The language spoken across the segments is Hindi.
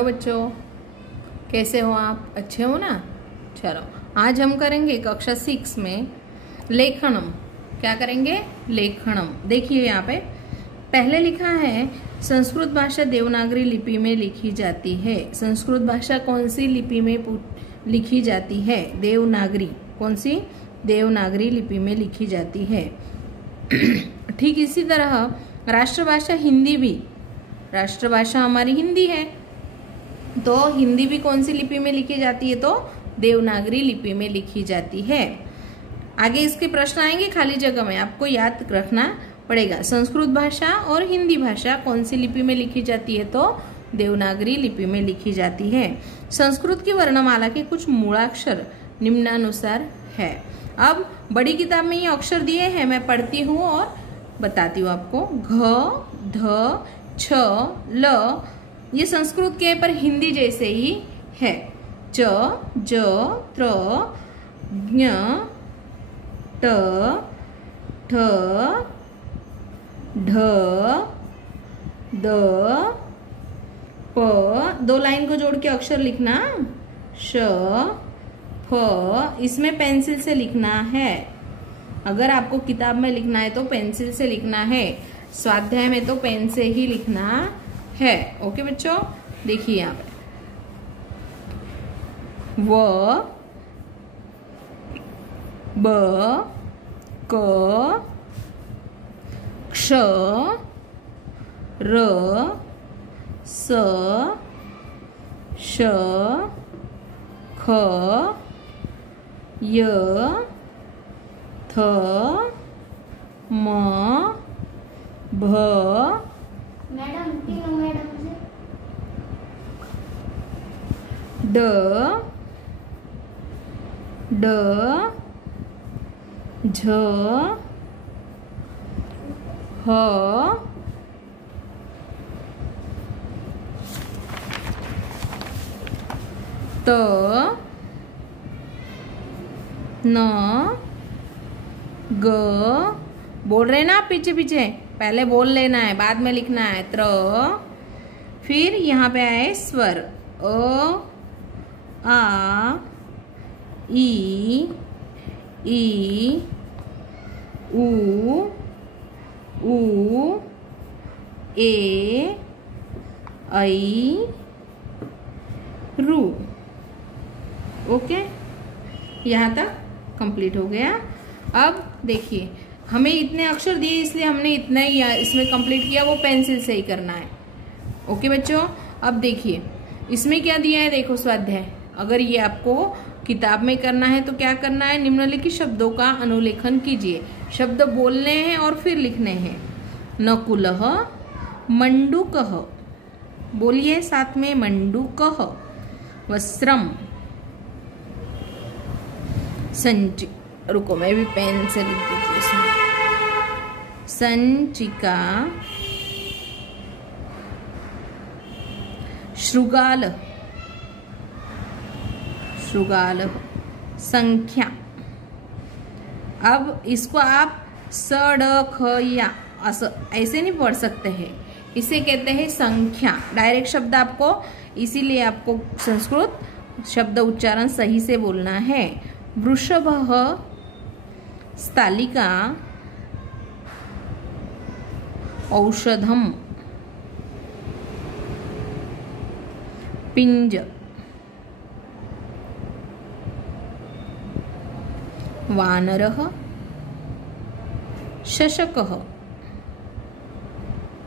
हेलो बच्चों, कैसे हो आप? अच्छे हो ना? चलो, आज हम करेंगे कक्षा 6 में लेखनम। क्या करेंगे? लेखनम। देखिए यहाँ पे पहले लिखा है संस्कृत भाषा देवनागरी लिपि में लिखी जाती है। संस्कृत भाषा कौन सी लिपि में लिखी जाती है? देवनागरी। कौन सी? देवनागरी लिपि में लिखी जाती है। ठीक इसी तरह राष्ट्रभाषा हिंदी भी, राष्ट्रभाषा हमारी हिंदी है, तो हिंदी भी कौन सी लिपि में लिखी जाती है? तो देवनागरी लिपि में लिखी जाती है। आगे इसके प्रश्न आएंगे खाली जगह में, आपको याद रखना पड़ेगा। संस्कृत भाषा और हिंदी भाषा कौन सी लिपि में लिखी जाती है? तो देवनागरी लिपि में लिखी जाती है। संस्कृत की वर्णमाला के कुछ मूलाक्षर निम्नानुसार है। अब बड़ी किताब में ये अक्षर दिए हैं, मैं पढ़ती हूँ और बताती हूँ आपको। घ, ध, छ, ल ये संस्कृत के पर हिंदी जैसे ही है। च, ज, त्र, ज्ञ, ट, ठ, ढ, द, प, दो लाइन को जोड़ के अक्षर लिखना। श, फ, इसमें पेंसिल से लिखना है। अगर आपको किताब में लिखना है तो पेंसिल से लिखना है, स्वाध्याय में तो पेन से ही लिखना है। ओके बच्चों, देखिए यहाँ पे व, ब, क, क्ष, र, स, श, ख, य, थ, म, भ, मैडम तीनों मैडम से ड, ड, झ, ह, त, न, ग, बोल रहे ना आप पीछे पीछे, पहले बोल लेना है, बाद में लिखना है। त्र, फिर यहाँ पे आए स्वर अ, आ, ई, उ, ए, ऐ, रू। ओके, यहाँ तक कंप्लीट हो गया। अब देखिए, हमें इतने अक्षर दिए इसलिए हमने इतना ही इसमें कंप्लीट किया, वो पेंसिल से ही करना है। ओके बच्चों, अब देखिए इसमें क्या दिया है, देखो स्वाध्याय। अगर ये आपको किताब में करना है तो क्या करना है? निम्नलिखित शब्दों का अनुलेखन कीजिए। शब्द बोलने हैं और फिर लिखने हैं। नकुलः, मंडूकः, बोलिए साथ में, मंडूकः। वस्त्रम, रुको मैं भी पेन से लिख देती हूँ इसमें। संचिका, श्रुगाल, संख्या। अब इसको आप स, ड, ख, या ऐसे नहीं पढ़ सकते हैं, इसे कहते हैं संख्या। डायरेक्ट शब्द आपको, इसीलिए आपको संस्कृत शब्द उच्चारण सही से बोलना है। वृषभः, स्थालिका, औषधम, पिंज, वानरः, शशकः।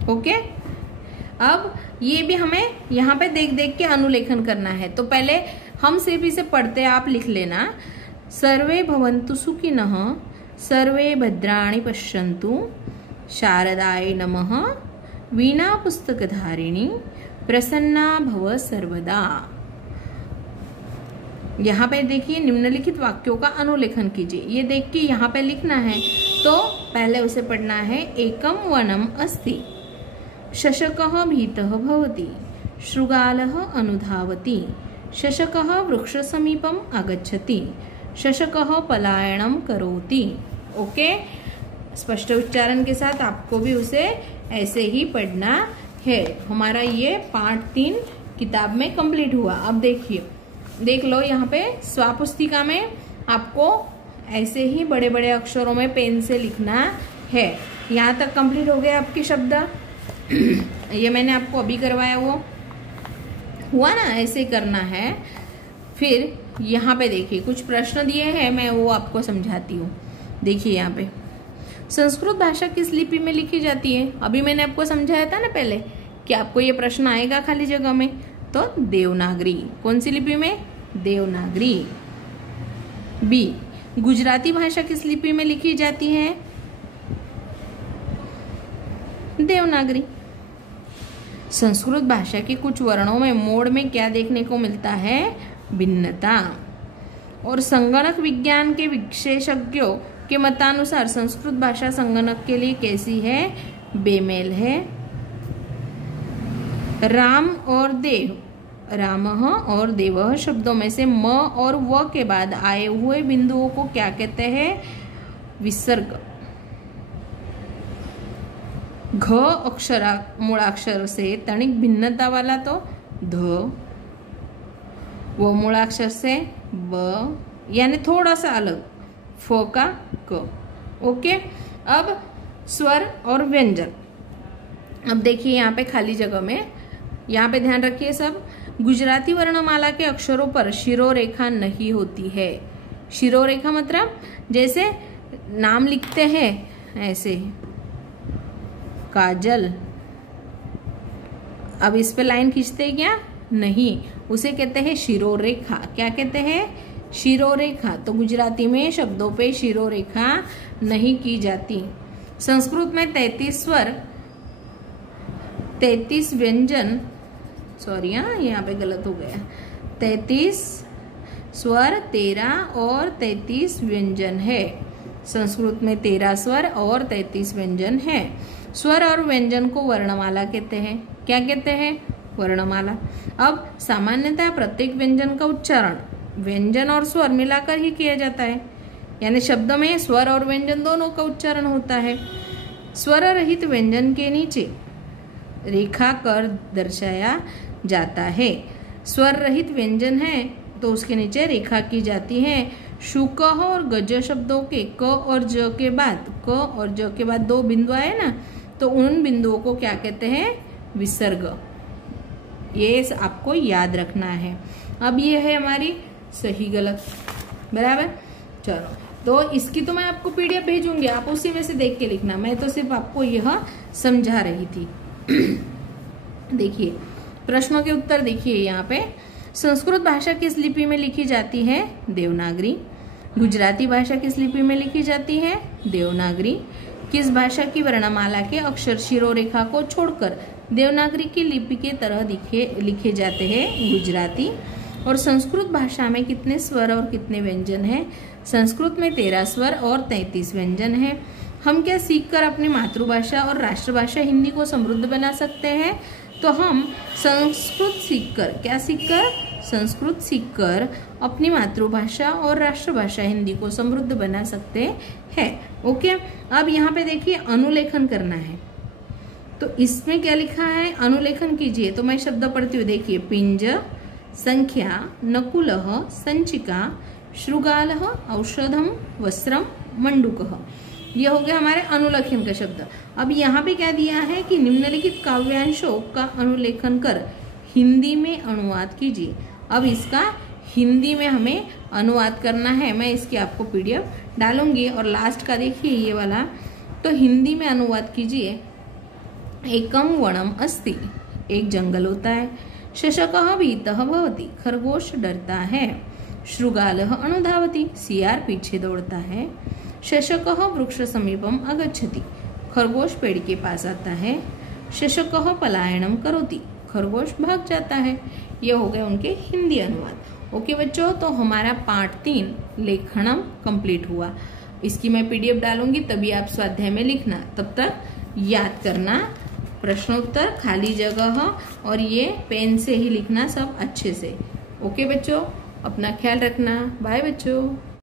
ओके, अब ये भी हमें यहाँ पे देख देख के अनुलेखन करना है। तो पहले हम सिर्फ इसे पढ़ते, आप लिख लेना। सर्वे भवन्तु सुखिनः, सर्वे भद्राणि पश्यन्तु, शारदाय नमः, वीणा पुस्तकधारिणी, प्रसन्ना भव सर्वदा। यहाँ पे देखिए, निम्नलिखित वाक्यों का अनुलेखन कीजिए। ये देख के यहाँ पे लिखना है, तो पहले उसे पढ़ना है। एकम वनम अस्ति, शशकः भीतः भवति, शृगालः अनुधावति, शशकः वृक्षसमीपम् आगच्छति, शशकः पलायनम करोति। ओके, स्पष्ट उच्चारण के साथ आपको भी उसे ऐसे ही पढ़ना है। हमारा ये पाठ 3 किताब में कंप्लीट हुआ। अब देखिए, देख लो यहाँ पे स्वापुस्तिका में आपको ऐसे ही बड़े बड़े अक्षरों में पेन से लिखना है। यहाँ तक कंप्लीट हो गए आपके शब्द। ये मैंने आपको अभी करवाया वो हुआ ना, ऐसे करना है। फिर यहाँ पे देखिए कुछ प्रश्न दिए हैं, मैं वो आपको समझाती हूँ। देखिए यहाँ पे संस्कृत भाषा किस लिपि में लिखी जाती है? अभी मैंने आपको समझाया था ना पहले कि आपको ये प्रश्न आएगा खाली जगह में, तो देवनागरी। कौन सी लिपि में? देवनागरी। बी, गुजराती भाषा किस लिपि में लिखी जाती है? देवनागरी। संस्कृत भाषा के कुछ वर्णों में मोड़ में क्या देखने को मिलता है? भिन्नता। और संगणक विज्ञान के विशेषज्ञों के मतानुसार संस्कृत भाषा संगणक के लिए कैसी है? बेमेल है। राम और देव, रामः और देवः शब्दों में से म और व के बाद आए हुए बिंदुओं को क्या कहते हैं? विसर्ग। घ अक्षरा मूलाक्षर से तनिक भिन्नता वाला तो ध, वो मूलाक्षर से ब, यानी थोड़ा सा अलग, फ का क। ओके, अब स्वर और व्यंजन। अब देखिए यहाँ पे खाली जगह में, यहाँ पे ध्यान रखिए सब। गुजराती वर्णमाला के अक्षरों पर शिरोरेखा नहीं होती है। शिरोरेखा मतलब जैसे नाम लिखते हैं ऐसे, काजल, अब इस पे लाइन खींचते हैं क्या? नहीं, उसे कहते हैं शिरोरेखा। क्या कहते हैं? शिरोरेखा। तो गुजराती में शब्दों पे शिरोरेखा नहीं की जाती। संस्कृत में 33 स्वर, 33 व्यंजन, सॉरी यहाँ पे गलत हो गया, 33 स्वर 13 और 33 व्यंजन है। संस्कृत में 13 स्वर और 33 व्यंजन है। स्वर और व्यंजन को वर्णमाला कहते हैं। क्या कहते हैं? वर्णमाला। अब सामान्यतः प्रत्येक व्यंजन का उच्चारण व्यंजन और स्वर मिलाकर ही किया जाता है, यानी शब्द में स्वर और व्यंजन दोनों का उच्चारण होता है। स्वर रहित व्यंजन के नीचे रेखा कर दर्शाया जाता है। स्वर रहित व्यंजन है तो उसके नीचे रेखा की जाती है। शुक और गज शब्दों के क और ज के बाद, क और ज के बाद दो बिंदु आए ना, तो उन बिंदुओं को क्या कहते हैं? विसर्ग। ये आपको याद रखना है। अब ये है हमारी सही गलत, बराबर। चलो, तो इसकी तो मैं आपको पीडीएफ भेजूंगी, आप उसी में से देख के लिखना, मैं तो सिर्फ आपको यह समझा रही थी। देखिए प्रश्नों के उत्तर देखिए यहाँ पे। संस्कृत भाषा किस लिपि में लिखी जाती है? देवनागरी। गुजराती भाषा किस लिपि में लिखी जाती है? देवनागरी। किस भाषा की वर्णमाला के अक्षर शिरोरेखा को छोड़कर देवनागरी की लिपि के तरह लिखे जाते हैं? गुजराती। और संस्कृत भाषा में कितने स्वर और कितने व्यंजन हैं? संस्कृत में 13 स्वर और 33 व्यंजन हैं। हम क्या सीखकर अपनी मातृभाषा और राष्ट्रभाषा हिंदी को समृद्ध बना सकते हैं? तो हम संस्कृत सीखकर, क्या सीखकर? संस्कृत सीखकर अपनी मातृभाषा और राष्ट्रभाषा हिंदी को समृद्ध बना सकते हैं। ओके, अब यहाँ पे देखिए अनुलेखन करना है, तो इसमें क्या लिखा है? अनुलेखन कीजिए। तो मैं शब्द पढ़ती हूँ, देखिए। पिंज, संख्या, नकुलः, संचिका, श्रुगालः, औषधम, वस्त्रम, मंडूकः। ये हो गया हमारे अनुलेखन का शब्द। अब यहाँ पे क्या दिया है कि निम्नलिखित काव्यांशों का अनुलेखन कर हिंदी में अनुवाद कीजिए। अब इसका हिंदी में हमें अनुवाद करना है, मैं इसकी आपको पीडीएफ डालूंगी। और लास्ट का देखिए ये वाला, तो हिंदी में अनुवाद कीजिए। एकम वनम अस्ति, एक जंगल होता है। शशकः भीतः भवति, खरगोश डरता है। श्रुगालः अनुधावति, सियार पीछे दौड़ता है। शशकः वृक्ष समीपम आगच्छति, खरगोश पेड़ के पास आता है। शशकः पलायनम करोति, खरगोश भाग जाता है। ये हो गए उनके हिंदी अनुवाद। ओके बच्चों, तो हमारा पार्ट 3 लेखनम कंप्लीट हुआ। इसकी मैं पीडीएफ डालूंगी, तभी आप स्वाध्याय में लिखना। तब तक याद करना प्रश्नोत्तर, खाली जगह और ये पेन से ही लिखना सब अच्छे से। ओके बच्चों, अपना ख्याल रखना। बाय बच्चों।